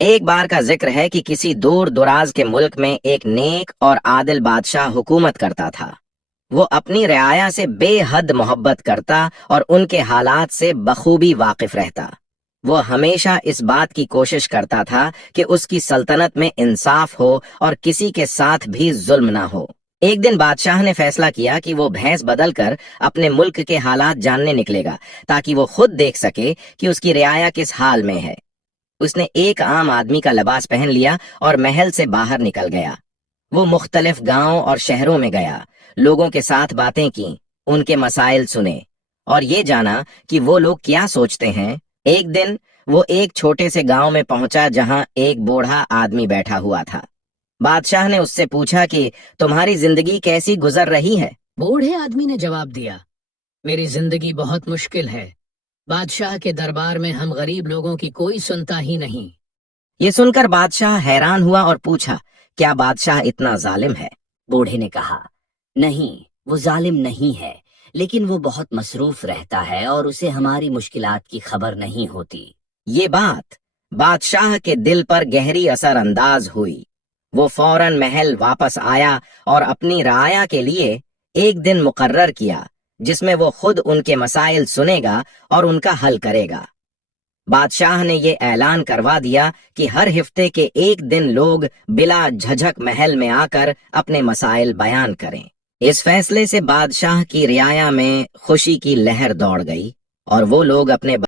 ایک بار کا ذکر ہے کہ کسی دور دراز کے ملک میں ایک نیک اور عادل بادشاہ حکومت کرتا تھا۔ وہ اپنی رعایا سے بے حد محبت کرتا اور ان کے حالات سے بخوبی واقف رہتا۔ وہ ہمیشہ اس بات کی کوشش کرتا تھا کہ اس کی سلطنت میں انصاف ہو اور کسی کے ساتھ بھی ظلم نہ ہو۔ ایک دن بادشاہ نے فیصلہ کیا کہ وہ بھینس بدل کر اپنے ملک کے حالات جاننے نکلے گا تاکہ وہ خود دیکھ سکے کہ اس کی رعایا کس حال میں ہے۔ اس نے ایک عام آدمی کا لباس پہن لیا اور محل سے باہر نکل گیا۔ وہ مختلف گاؤں اور شہروں میں گیا، لوگوں کے ساتھ باتیں کیں، ان کے مسائل سنے اور یہ جانا کہ وہ لوگ کیا سوچتے ہیں۔ ایک دن وہ ایک چھوٹے سے گاؤں میں پہنچا جہاں ایک بوڑھا آدمی بیٹھا ہوا تھا۔ بادشاہ نے اس سے پوچھا کہ تمہاری زندگی کیسی گزر رہی ہے؟ بوڑھے آدمی نے جواب دیا، میری زندگی بہت مشکل ہے۔ بادشاہ کے دربار میں ہم غریب لوگوں کی کوئی سنتا ہی نہیں۔ یہ سن کر بادشاہ حیران ہوا اور پوچھا، کیا بادشاہ اتنا ظالم ہے؟ بوڑھے نے کہا، نہیں، وہ ظالم نہیں ہے، لیکن وہ بہت مصروف رہتا ہے اور اسے ہماری مشکلات کی خبر نہیں ہوتی۔ یہ بات بادشاہ کے دل پر گہری اثر انداز ہوئی۔ وہ فوراً محل واپس آیا اور اپنی رعایا کے لیے ایک دن مقرر کیا جس میں وہ خود ان کے مسائل سنے گا اور ان کا حل کرے گا۔ بادشاہ نے یہ اعلان کروا دیا کہ ہر ہفتے کے ایک دن لوگ بلا جھجھک محل میں آ کر اپنے مسائل بیان کریں۔ اس فیصلے سے بادشاہ کی رعایا میں خوشی کی لہر دوڑ گئی اور وہ لوگ اپنے